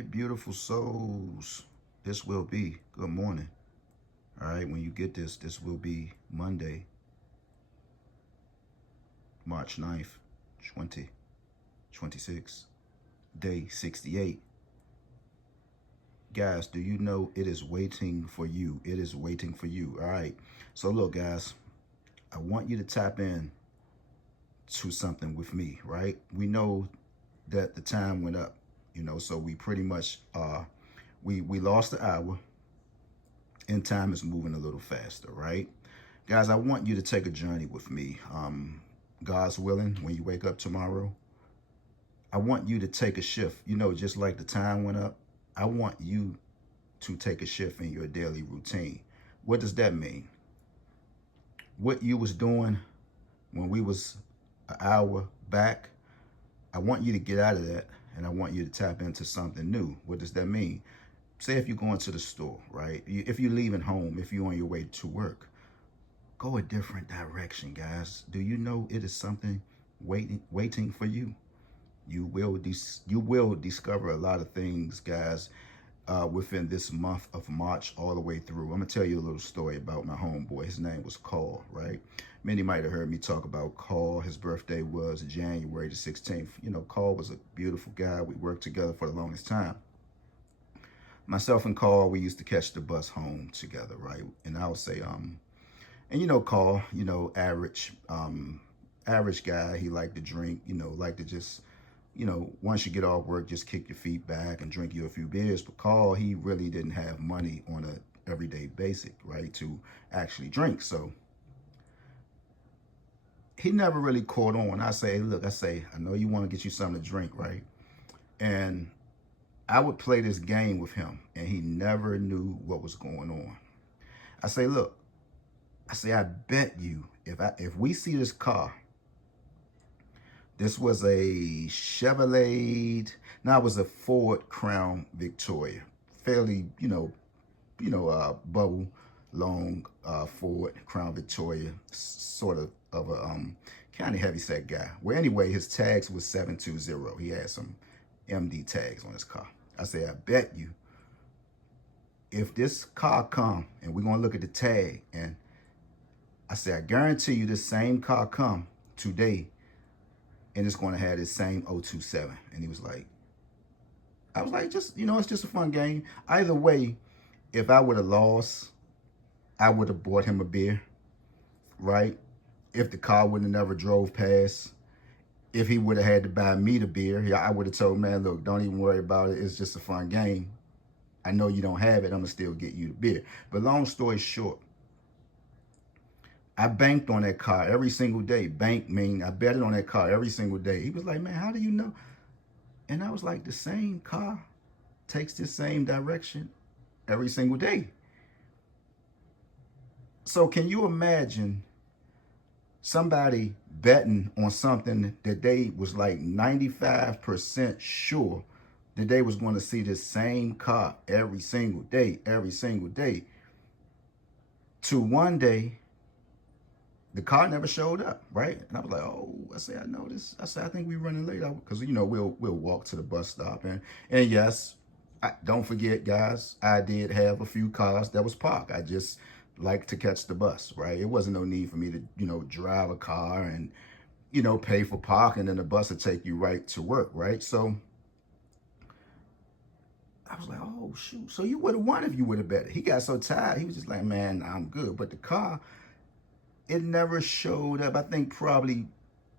right, beautiful souls. This will be good morning. All right, when you get this, this will be Monday, March 9th, 2026, day 68. Guys, do you know it is waiting for you? It is waiting for you. All right. So, look, guys, I want you to tap in to something with me, right? We know that the time went up, so we pretty much we lost the hour and time is moving a little faster, right? Guys, I want you to take a journey with me. God's willing, when you wake up tomorrow, I want you to take a shift. Just like the time went up, I want you to take a shift in your daily routine. What does that mean? What you was doing when we was an hour back, I want you to get out of that and I want you to tap into something new. What does that mean? Say if you're going to the store, right? If you're leaving home, if you're on your way to work, go a different direction, guys. Do you know it is something waiting for you? You will discover a lot of things, guys, within this month of March all the way through. I'm gonna tell you a little story about my homeboy. His name was Carl, right? Many might have heard me talk about Carl. His birthday was January the 16th. Carl was a beautiful guy. We worked together for the longest time. Myself and Carl, we used to catch the bus home together, right? And I would say, and Carl, average guy. He liked to drink, like to just, once you get off work, just kick your feet back and drink you a few beers. But Carl, he really didn't have money on a everyday basic, right, to actually drink. So he never really caught on. I say, look, I know you want to get you something to drink, right? And I would play this game with him, and he never knew what was going on. I say, look, I bet you if we see this car, this was a Chevrolet. Now it was a Ford Crown Victoria, fairly, bubble long Ford Crown Victoria, sort of a kind of heavy set guy. Well, anyway, his tags was 720. He had some MD tags on his car. I say, I bet you, if this car come and we're gonna look at the tag, and I say, I guarantee you this same car come today and it's gonna have this same 027. And he was like, I was like, just, it's just a fun game. Either way, if I would have lost, I would have bought him a beer, right? If the car would have never drove past, if he would have had to buy me the beer, I would have told, man, look, don't even worry about it. It's just a fun game. I know you don't have it. I'm going to still get you the beer. But long story short, I banked on that car every single day. Bank mean I bet it on that car every single day. He was like, man, how do you know? And I was like, the same car takes the same direction every single day. So can you imagine somebody betting on something that they was like 95% sure that they was going to see this same car every single day, to one day the car never showed up, right? And I was like, oh, I know this. I said, I think we're running late, because we'll walk to the bus stop, and yes, don't forget, guys, I did have a few cars that was parked. I just like to catch the bus, right? It wasn't no need for me to drive a car and pay for parking, and the bus would take you right to work, right? So I was like, oh shoot, so you would have won if you would have bet it. He got so tired, he was just like, man, nah, I'm good. But the car, it never showed up. I think probably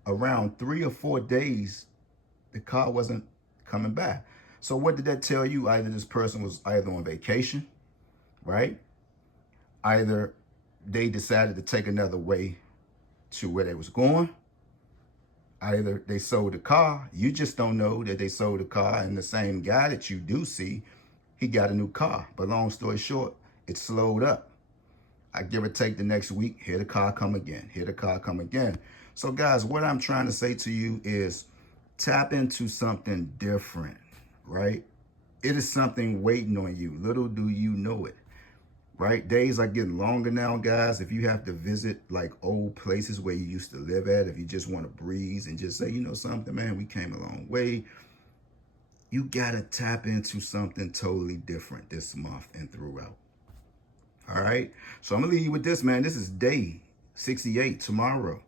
around 3 or 4 days, the car wasn't coming back. So what did that tell you? Either this person was either on vacation, right? Either they decided to take another way to where they was going. Either they sold the car. You just don't know that they sold the car, and the same guy that you do see, he got a new car. But long story short, it slowed up. I give or take the next week, here the car come again, here the car come again. So guys, what I'm trying to say to you is tap into something different, right? It is something waiting on you. Little do you know it, right? Days are getting longer now, guys. If you have to visit like old places where you used to live at, if you just want to breeze and just say, something, man, we came a long way. You got to tap into something totally different this month and throughout. All right. So I'm going to leave you with this, man. This is day 68 tomorrow,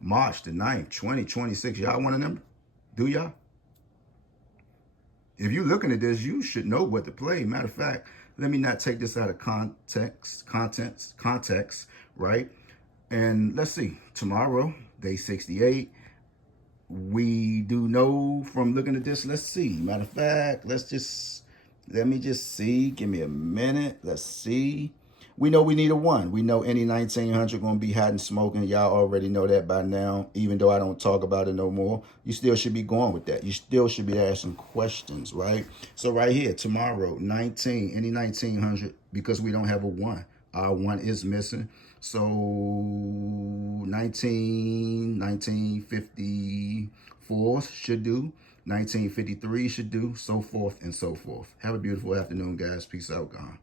March the 9th, 2026. Y'all want a number? Do y'all? If you're looking at this, you should know what to play. Matter of fact, let me not take this out of context, right? And let's see, tomorrow, day 68, we do know from looking at this, let's see. Matter of fact, let me just see. Give me a minute. Let's see. We know we need a 1. We know any 1900 going to be hot and smoking. Y'all already know that by now. Even though I don't talk about it no more, you still should be going with that. You still should be asking questions, right? So right here, tomorrow, 19, any 1900, because we don't have a 1. Our 1 is missing. So 1954 should do. 1953 should do, so forth and so forth. Have a beautiful afternoon, guys. Peace out, gone.